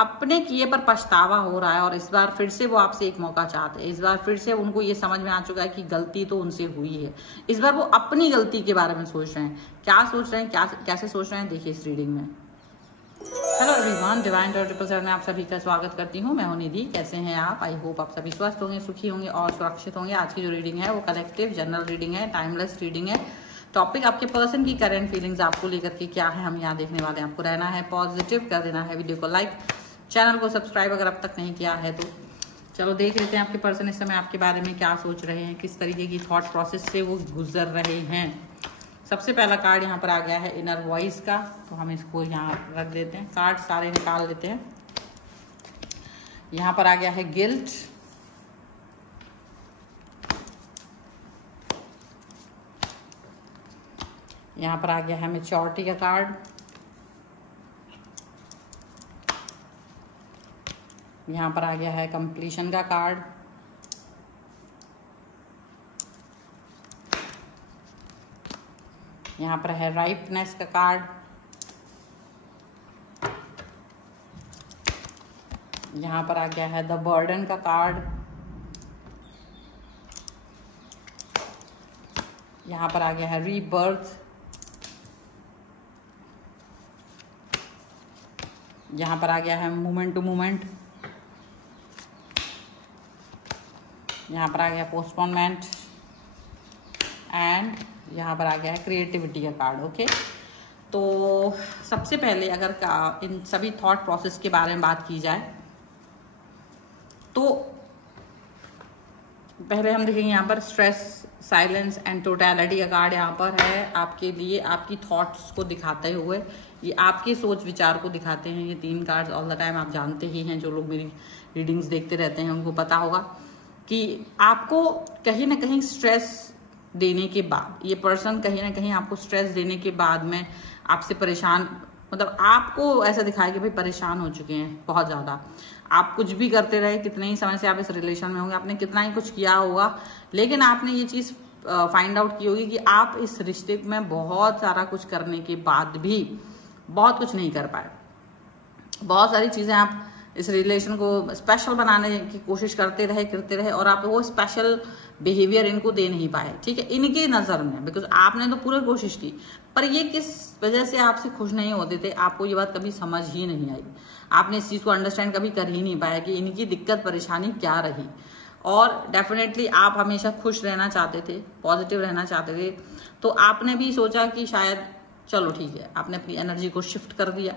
अपने किए पर पछतावा हो रहा है और इस बार फिर से वो आपसे एक मौका चाहते हैं। इस बार फिर से उनको ये समझ में आ चुका है कि गलती तो उनसे हुई है। इस बार वो अपनी गलती के बारे में सोच रहे हैं। क्या सोच रहे हैं, कैसे सोच रहे हैं, देखिए इस रीडिंग में। हेलो एवरीवन, डिवाइन टॉरट 777 में आप सभी का स्वागत करती हूँ। मैं हूं निधि। कैसे हैं आप? आई होप आप सभी स्वस्थ होंगे, सुखी होंगे और सुरक्षित होंगे। आज की जो रीडिंग है वो कलेक्टिव जनरल रीडिंग है, टाइमलेस रीडिंग है। टॉपिक आपके पर्सन की करंट फीलिंग्स आपको लेकर के क्या है, हम यहाँ देखने वाले हैं। आपको रहना है पॉजिटिव, कर देना है वीडियो को लाइक, चैनल को सब्सक्राइब अगर अब तक नहीं किया है तो। चलो देख लेते हैं आपके पर्सन इस समय आपके बारे में क्या सोच रहे हैं, किस तरीके की थॉट प्रोसेस से वो गुजर रहे हैं। सबसे पहला कार्ड यहाँ पर आ गया है इनर वॉइस का, तो हम इसको यहाँ रख देते हैं। कार्ड सारे निकाल लेते हैं। यहाँ पर आ गया है गिल्ट, यहाँ पर आ गया है मैच्योरिटी का कार्ड, यहाँ पर आ गया है कंप्लीशन का कार्ड, यहाँ पर है राइपनेस का कार्ड, यहाँ पर आ गया है द बर्डन का कार्ड, यहाँ पर आ गया है रीबर्थ, यहाँ पर आ गया है मोमेंट टू मोमेंट, यहाँ पर आ गया पोस्टपोनमेंट एंड यहाँ पर आ गया है क्रिएटिविटी का कार्ड। ओके, तो सबसे पहले अगर इन सभी थॉट प्रोसेस के बारे में बात की जाए तो पहले हम देखेंगे यहाँ पर स्ट्रेस, साइलेंस एंड टोटलिटी का कार्ड यहाँ पर है आपके लिए, आपकी थॉट्स को दिखाते हुए। ये आपके सोच विचार को दिखाते हैं। ये 3 कार्ड्स ऑल द टाइम आप जानते ही हैं, जो लोग मेरी रीडिंग्स देखते रहते हैं उनको पता होगा कि आपको कहीं ना कहीं स्ट्रेस देने के बाद, ये पर्सन कहीं ना कहीं आपको स्ट्रेस देने के बाद में आपसे परेशान, मतलब आपको ऐसा दिखाया कि भाई परेशान हो चुके हैं बहुत ज़्यादा। आप कुछ भी करते रहे, कितने ही समय से आप इस रिलेशन में होंगे, आपने कितना ही कुछ किया होगा, लेकिन आपने ये चीज़ फाइंड आउट की होगी कि आप इस रिश्ते में बहुत सारा कुछ करने के बाद भी बहुत कुछ नहीं कर पाए। बहुत सारी चीज़ें आप इस रिलेशन को स्पेशल बनाने की कोशिश करते रहे और आप वो स्पेशल बिहेवियर इनको दे नहीं पाए, ठीक है, इनकी नज़र में, बिकॉज आपने तो पूरी कोशिश की, पर ये किस वजह से आपसे खुश नहीं होते थे, आपको ये बात कभी समझ ही नहीं आई। आपने इस चीज़ को अंडरस्टैंड कभी कर ही नहीं पाया कि इनकी दिक्कत परेशानी क्या रही। और डेफिनेटली आप हमेशा खुश रहना चाहते थे, पॉजिटिव रहना चाहते थे, तो आपने भी सोचा कि शायद चलो ठीक है, आपने अपनी एनर्जी को शिफ्ट कर दिया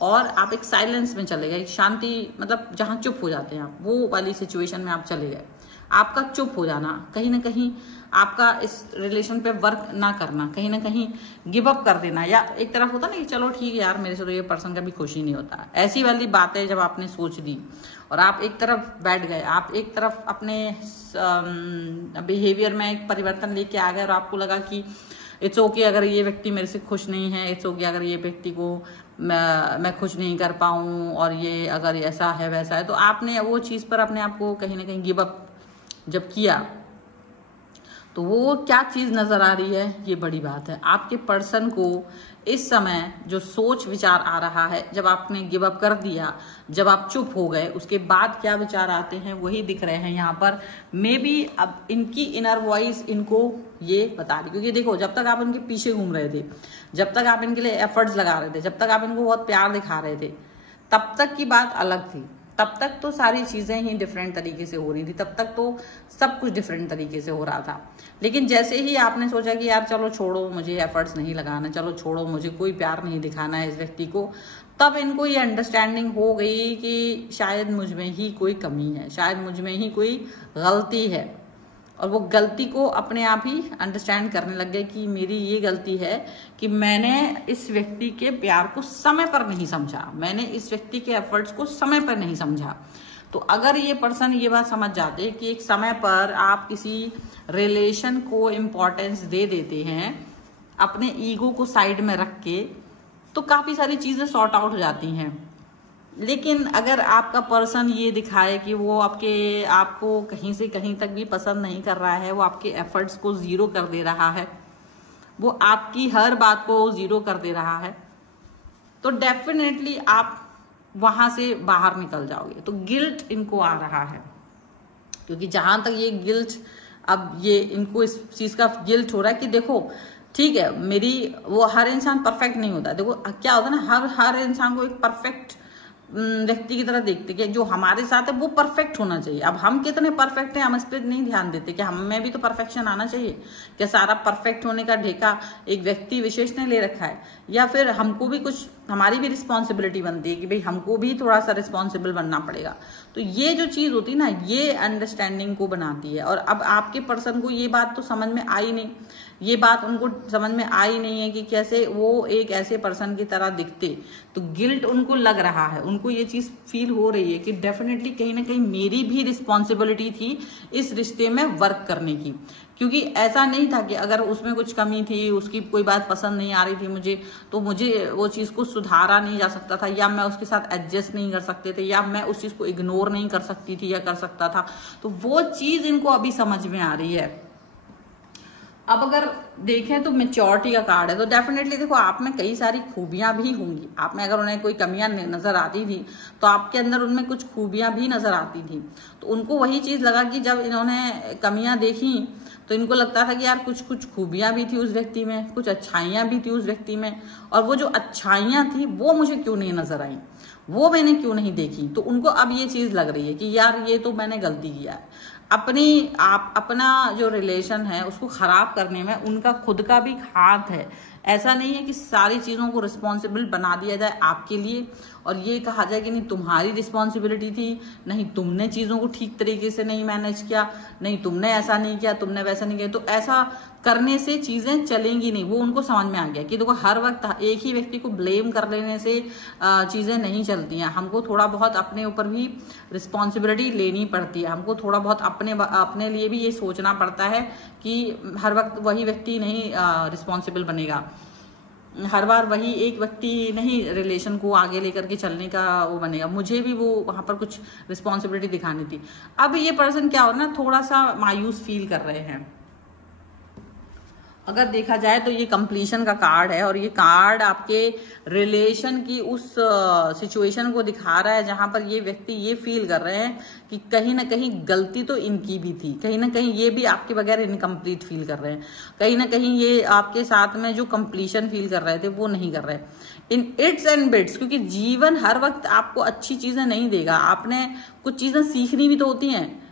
और आप एक साइलेंस में चले गए, एक शांति, मतलब जहाँ चुप हो जाते हैं आप, वो वाली सिचुएशन में आप चले गए। आपका चुप हो जाना, कहीं ना कहीं आपका इस रिलेशन पे वर्क ना करना, कहीं ना कहीं गिव अप कर देना, या एक तरफ होता ना कि चलो ठीक है यार, मेरे से तो ये पर्सन का भी खुश ही नहीं होता, ऐसी वाली बातें जब आपने सोच दी और आप एक तरफ बैठ गए, आप एक तरफ अपने बिहेवियर में एक परिवर्तन लेके आ गए और आपको लगा कि इट्स ओके अगर ये व्यक्ति मेरे से खुश नहीं है, इट्स ओके अगर ये व्यक्ति को मैं खुश नहीं कर पाऊँ, और ये अगर ऐसा है वैसा है, तो आपने वो चीज़ पर अपने आप को कहीं ना कहीं गिव अप जब किया, तो वो क्या चीज़ नज़र आ रही है, ये बड़ी बात है। आपके पर्सन को इस समय जो सोच विचार आ रहा है, जब आपने गिव अप कर दिया, जब आप चुप हो गए, उसके बाद क्या विचार आते हैं वही दिख रहे हैं यहाँ पर। मे बी अब इनकी इनर वॉइस इनको ये बता रही, क्योंकि देखो जब तक आप इनके पीछे घूम रहे थे, जब तक आप इनके लिए एफर्ट्स लगा रहे थे, जब तक आप इनको बहुत प्यार दिखा रहे थे, तब तक की बात अलग थी, तब तक तो सारी चीज़ें ही डिफरेंट तरीके से हो रही थी, तब तक तो सब कुछ डिफरेंट तरीके से हो रहा था। लेकिन जैसे ही आपने सोचा कि यार चलो छोड़ो, मुझे एफर्ट्स नहीं लगाना, चलो छोड़ो, मुझे कोई प्यार नहीं दिखाना है इस व्यक्ति को, तब इनको ये अंडरस्टैंडिंग हो गई कि शायद मुझ में ही कोई कमी है, शायद मुझ में ही कोई गलती है, और वो गलती को अपने आप ही अंडरस्टैंड करने लग गए कि मेरी ये गलती है कि मैंने इस व्यक्ति के प्यार को समय पर नहीं समझा, मैंने इस व्यक्ति के एफर्ट्स को समय पर नहीं समझा। तो अगर ये पर्सन ये बात समझ जाते कि एक समय पर आप किसी रिलेशन को इम्पोर्टेंस दे देते हैं, अपने ईगो को साइड में रख के, तो काफ़ी सारी चीज़ें सॉर्ट आउट हो जाती हैं। लेकिन अगर आपका पर्सन ये दिखाए कि वो आपको कहीं से कहीं तक भी पसंद नहीं कर रहा है, वो आपके एफर्ट्स को ज़ीरो कर दे रहा है, वो आपकी हर बात को ज़ीरो कर दे रहा है, तो डेफिनेटली आप वहां से बाहर निकल जाओगे। तो गिल्ट इनको आ रहा है, क्योंकि जहां तक ये गिल्ट, अब ये इनको इस चीज का गिल्ट हो रहा है कि देखो ठीक है मेरी, वो हर इंसान परफेक्ट नहीं होता। देखो क्या होता है ना, हर इंसान को एक परफेक्ट व्यक्ति की तरह देखते कि जो हमारे साथ है वो परफेक्ट होना चाहिए। अब हम कितने परफेक्ट हैं हम इस पर नहीं ध्यान देते कि हम में भी तो परफेक्शन आना चाहिए। क्या सारा परफेक्ट होने का ठेका एक व्यक्ति विशेष ने ले रखा है, या फिर हमको भी कुछ, हमारी भी रिस्पॉन्सिबिलिटी बनती है कि भाई हमको भी थोड़ा सा रिस्पॉन्सिबल बनना पड़ेगा। तो ये जो चीज होती है ना, ये अंडरस्टैंडिंग को बनाती है। और अब आपके पर्सन को ये बात तो समझ में आई नहीं, ये बात उनको समझ में आई नहीं है कि कैसे वो एक ऐसे पर्सन की तरह दिखते। तो गिल्ट उनको लग रहा है, उनको ये चीज फील हो रही है कि डेफिनेटली कहीं ना कहीं मेरी भी रिस्पॉन्सिबिलिटी थी इस रिश्ते में वर्क करने की। क्योंकि ऐसा नहीं था कि अगर उसमें कुछ कमी थी, उसकी कोई बात पसंद नहीं आ रही थी मुझे, तो मुझे वो चीज को सुधारा नहीं जा सकता था, या मैं उसके साथ एडजस्ट नहीं कर सकते थे, या मैं उस चीज को इग्नोर नहीं कर सकती थी या कर सकता था। तो वो चीज इनको अभी समझ में आ रही है। अब अगर देखें तो मेच्योरिटी का कार्ड है, तो डेफिनेटली देखो आप में कई सारी खूबियां भी होंगी। आप में अगर उन्हें कोई कमियां नजर आती थी तो आपके अंदर उनमें कुछ खूबियां भी नजर आती थी। तो उनको वही चीज लगा कि जब इन्होंने कमियां देखी तो इनको लगता था कि यार कुछ कुछ खूबियां भी थी उस व्यक्ति में, कुछ अच्छाइयां भी थी उस व्यक्ति में, और वो जो अच्छाइयां थी वो मुझे क्यों नहीं नजर आई, वो मैंने क्यों नहीं देखी। तो उनको अब ये चीज लग रही है कि यार ये तो मैंने गलती किया है। अपना जो रिलेशन है उसको खराब करने में उनका खुद का भी हाथ है। ऐसा नहीं है कि सारी चीजों को रिस्पॉन्सिबल बना दिया जाए आपके लिए और ये कहा जाए कि नहीं तुम्हारी रिस्पॉन्सिबिलिटी थी, नहीं तुमने चीजों को ठीक तरीके से नहीं मैनेज किया, नहीं तुमने ऐसा नहीं किया, तुमने वैसा नहीं किया। तो ऐसा करने से चीजें चलेंगी नहीं। वो उनको समझ में आ गया कि देखो हर वक्त एक ही व्यक्ति को ब्लेम कर लेने से चीजें नहीं चलती हैं। हमको थोड़ा बहुत अपने ऊपर भी रिस्पॉन्सिबिलिटी लेनी पड़ती है। हमको थोड़ा बहुत अपने लिए भी ये सोचना पड़ता है कि हर वक्त वही व्यक्ति नहीं रिस्पॉन्सिबल बनेगा, हर बार वही एक व्यक्ति नहीं रिलेशन को आगे लेकर के चलने का वो बनेगा। मुझे भी वो वहां पर कुछ रिस्पॉन्सिबिलिटी दिखानी थी। अब ये पर्सन क्या हो रहा है ना, थोड़ा सा मायूस फील कर रहे हैं। अगर देखा जाए तो ये कंप्लीशन का कार्ड है और ये कार्ड आपके रिलेशन की उस सिचुएशन को दिखा रहा है जहां पर ये व्यक्ति ये फील कर रहे हैं कि कहीं ना कहीं गलती तो इनकी भी थी, कहीं ना कहीं ये भी आपके बगैर इनकम्प्लीट फील कर रहे हैं, कहीं ना कहीं ये आपके साथ में जो कंप्लीशन फील कर रहे थे वो नहीं कर रहे इन इट्स एंड बिट्स। क्योंकि जीवन हर वक्त आपको अच्छी चीजें नहीं देगा, आपने कुछ चीजें सीखनी भी तो होती हैं।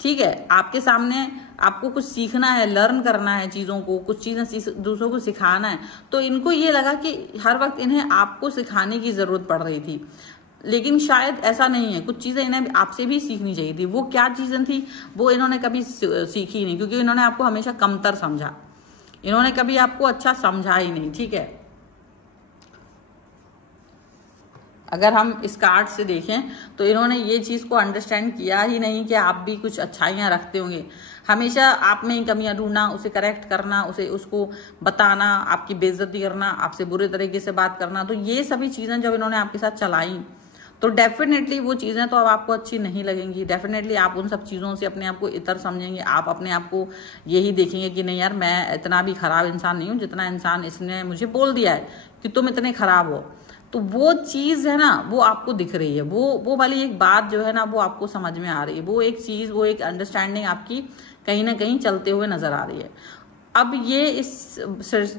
ठीक है, आपके सामने आपको कुछ सीखना है, लर्न करना है चीजों को, कुछ चीजें दूसरों को सिखाना है। तो इनको ये लगा कि हर वक्त इन्हें आपको सिखाने की जरूरत पड़ रही थी, लेकिन शायद ऐसा नहीं है। कुछ चीजें इन्हें आपसे भी सीखनी चाहिए थी। वो क्या चीजें थी वो इन्होंने कभी सीखी नहीं, क्योंकि इन्होंने आपको हमेशा कमतर समझा, इन्होंने कभी आपको अच्छा समझा ही नहीं। ठीक है, अगर हम इस कार्ड से देखें तो इन्होंने ये चीज को अंडरस्टैंड किया ही नहीं कि आप भी कुछ अच्छाइयां रखते होंगे। हमेशा आप में ही कमियां ढूंढना, उसे करेक्ट करना, उसको बताना, आपकी बेइज्जती करना, आपसे बुरे तरीके से बात करना। तो ये सभी चीजें जब इन्होंने आपके साथ चलाई तो डेफिनेटली वो चीजें तो अब आपको अच्छी नहीं लगेंगी। डेफिनेटली आप उन सब चीजों से अपने आप को इतर समझेंगे। आप अपने आप को यही देखेंगे कि नहीं यार मैं इतना भी खराब इंसान नहीं हूं जितना इंसान इसने मुझे बोल दिया है कि तुम इतने खराब हो। तो वो चीज है ना, वो आपको दिख रही है, वो वाली एक बात जो है ना वो आपको समझ में आ रही है। वो एक चीज, वो एक अंडरस्टैंडिंग आपकी कहीं ना कहीं चलते हुए नजर आ रही है। अब ये इस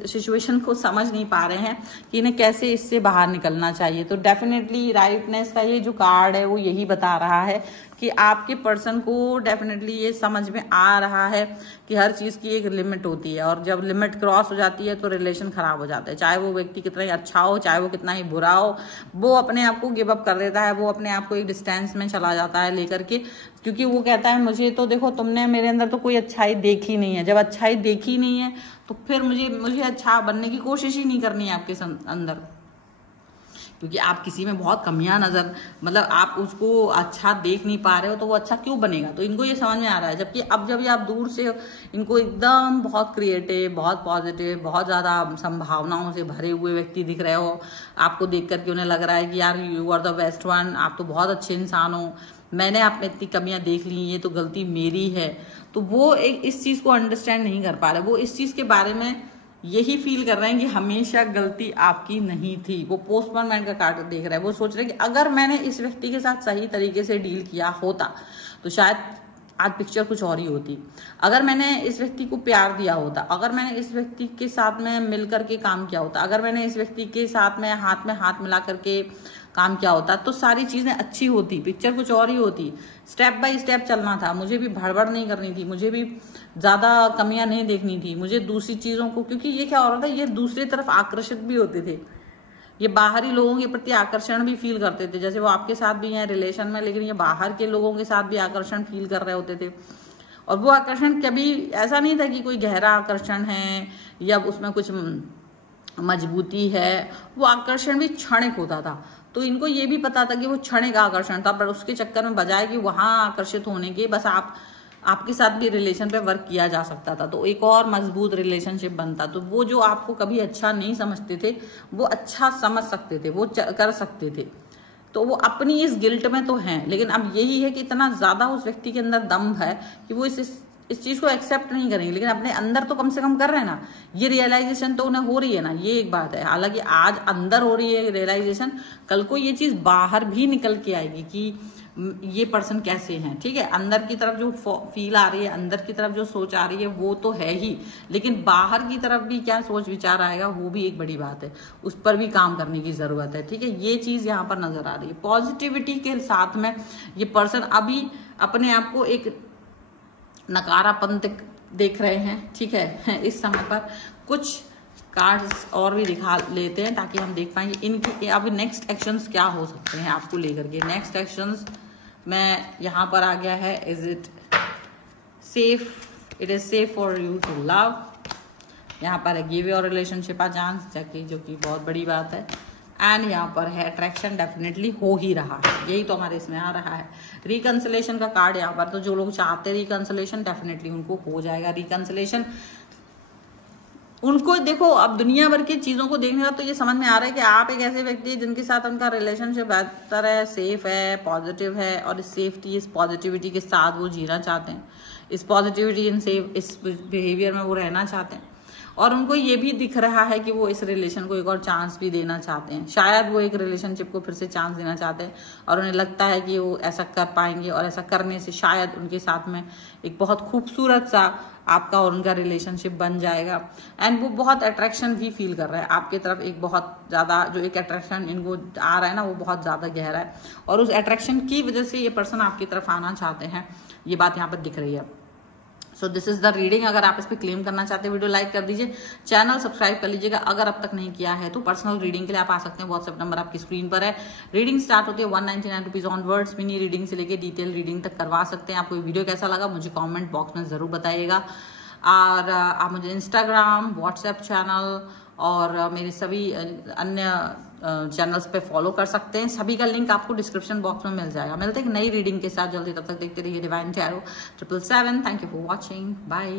सिचुएशन को समझ नहीं पा रहे हैं कि इन्हें कैसे इससे बाहर निकलना चाहिए। तो डेफिनेटली राइटनेस का ये जो कार्ड है वो यही बता रहा है कि आपके पर्सन को डेफिनेटली ये समझ में आ रहा है कि हर चीज की एक लिमिट होती है, और जब लिमिट क्रॉस हो जाती है तो रिलेशन खराब हो जाता है। चाहे वो व्यक्ति कितना ही अच्छा हो, चाहे वो कितना ही बुरा हो, वो अपने आप को गिव अप कर देता है, वो अपने आप को एक डिस्टेंस में चला जाता है लेकर के, क्योंकि वो कहता है मुझे तो देखो तुमने मेरे अंदर तो कोई अच्छाई देखी नहीं है। जब अच्छाई देखी नहीं है तो फिर मुझे अच्छा बनने की कोशिश ही नहीं करनी है आपके अंदर, क्योंकि आप किसी में बहुत कमियां मतलब आप उसको अच्छा देख नहीं पा रहे हो तो वो अच्छा क्यों बनेगा। तो इनको ये समझ में आ रहा है। जबकि अब जब आप दूर से इनको एकदम बहुत क्रिएटिव, बहुत पॉजिटिव, बहुत ज्यादा संभावनाओं से भरे हुए व्यक्ति दिख रहे हो, आपको देख करके उन्हें लग रहा है कि यार you are the best one, आप तो बहुत अच्छे इंसान हो, मैंने आप में इतनी कमियां देख ली, ये तो गलती मेरी है। तो वो एक इस चीज को अंडरस्टैंड नहीं कर पा रहे, वो इस चीज के बारे में यही फील कर रहे हैं कि हमेशा गलती आपकी नहीं थी। वो पोस्टपोनमेंट का कार्ड देख रहा है, वो सोच रहे हैं कि अगर मैंने इस व्यक्ति के साथ सही तरीके से डील किया होता तो शायद आज पिक्चर कुछ और ही होती। अगर मैंने इस व्यक्ति को प्यार दिया होता, अगर मैंने इस व्यक्ति के साथ में मिल करके काम किया होता, अगर मैंने इस व्यक्ति के साथ में हाथ मिला करके काम किया होता तो सारी चीजें अच्छी होती, पिक्चर कुछ और ही होती। स्टेप बाय स्टेप चलना था, मुझे भी भड़बड़ नहीं करनी थी, मुझे भी ज्यादा कमियां नहीं देखनी थी, मुझे दूसरी चीजों को, क्योंकि ये क्या हो रहा था, ये दूसरी तरफ आकर्षित भी होते थे, ये बाहरी लोगों के प्रति आकर्षण भी फील करते थे। जैसे वो आपके साथ भी हैं रिलेशन में, लेकिन ये बाहर के लोगों के साथ भी आकर्षण फील कर रहे होते थे। और वो आकर्षण कभी ऐसा नहीं था कि कोई गहरा आकर्षण है या उसमें कुछ मजबूती है, वो आकर्षण भी क्षणिक होता था। तो इनको ये भी पता था कि वो क्षणिक आकर्षण था, पर उसके चक्कर में बजाय कि वहां आकर्षित होने के बस आपके साथ भी रिलेशन पे वर्क किया जा सकता था, तो एक और मजबूत रिलेशनशिप बनता। तो वो जो आपको कभी अच्छा नहीं समझते थे वो अच्छा समझ सकते थे, वो कर सकते थे। तो वो अपनी इस गिल्ट में तो हैं, लेकिन अब यही है कि इतना ज्यादा उस व्यक्ति के अंदर दम है कि वो इस चीज को एक्सेप्ट नहीं करेंगे, लेकिन अपने अंदर तो कम से कम कर रहे हैं ना। ये रियलाइजेशन तो उन्हें हो रही है ना, ये एक बात है। हालांकि आज अंदर हो रही है रियलाइजेशन, कल को ये चीज बाहर भी निकल के आएगी कि ये पर्सन कैसे हैं। ठीक है, अंदर की तरफ जो फील आ रही है, अंदर की तरफ जो सोच आ रही है वो तो है ही, लेकिन बाहर की तरफ भी क्या सोच विचार आएगा वो भी एक बड़ी बात है, उस पर भी काम करने की जरूरत है। ठीक है, ये चीज यहाँ पर नजर आ रही है। पॉजिटिविटी के साथ में ये पर्सन अभी अपने आप को एक नकारापन देख रहे हैं। ठीक है, इस समय पर कुछ कार्ड्स और भी दिखा लेते हैं ताकि हम देख पाएंगे इनकी अभी नेक्स्ट एक्शंस क्या हो सकते हैं आपको लेकर के। नेक्स्ट एक्शंस में यहाँ पर आ गया है, is it safe, it is safe for you to love. यहाँ पर है give your relationship a chance, जो कि बहुत बड़ी बात है। एंड यहाँ पर है अट्रैक्शन डेफिनेटली हो ही रहा है, यही तो हमारे इसमें आ रहा है। रिकंसिलेशन का कार्ड यहाँ पर, तो जो लोग चाहते हैं रिकंसिलेशन डेफिनेटली उनको हो जाएगा। रिकंसिलेशन उनको देखो, अब दुनिया भर की चीजों को देखने का तो ये समझ में आ रहा है कि आप एक ऐसे व्यक्ति है जिनके साथ उनका रिलेशनशिप बेहतर है, सेफ है, पॉजिटिव है, और इस सेफ्टी इस पॉजिटिविटी के साथ वो जीना चाहते हैं, इस पॉजिटिविटी इन सेफ इस बिहेवियर में वो रहना चाहते हैं। और उनको ये भी दिख रहा है कि वो इस रिलेशन को एक और चांस भी देना चाहते हैं। शायद वो एक रिलेशनशिप को फिर से चांस देना चाहते हैं और उन्हें लगता है कि वो ऐसा कर पाएंगे, और ऐसा करने से शायद उनके साथ में एक बहुत खूबसूरत सा आपका और उनका रिलेशनशिप बन जाएगा। एंड वो बहुत अट्रैक्शन भी फील कर रहा है आपके तरफ, एक बहुत ज्यादा जो एक अट्रैक्शन इनको आ रहा है ना, वो बहुत ज्यादा गहरा है, और उस अट्रैक्शन की वजह से ये पर्सन आपकी तरफ आना चाहते हैं, ये बात यहाँ पर दिख रही है। So this is the reading. अगर आप इस पर क्लेम करना चाहते हैं वीडियो लाइक कर दीजिए, चैनल सब्सक्राइब कर लीजिएगा अगर अब तक नहीं किया है। तो पर्सनल रीडिंग के लिए आप आ सकते हैं, व्हाट्सएप नंबर आपकी स्क्रीन पर है। रीडिंग स्टार्ट होती है 199 रुपीज ऑनवर्ड्स। मिनी रीडिंग से लेकर डिटेल रीडिंग तक करवा सकते हैं। आपको वीडियो कैसा लगा मुझे कॉमेंट बॉक्स में जरूर बताइएगा, और आप मुझे इंस्टाग्राम, व्हाट्सएप चैनल और मेरे सभी अन्य चैनल्स पे फॉलो कर सकते हैं। सभी का लिंक आपको डिस्क्रिप्शन बॉक्स में मिल जाएगा। मिलते हैं नई रीडिंग के साथ जल्दी, तब तक देखते रहिए divine tarot 777। Thank you for watching, bye.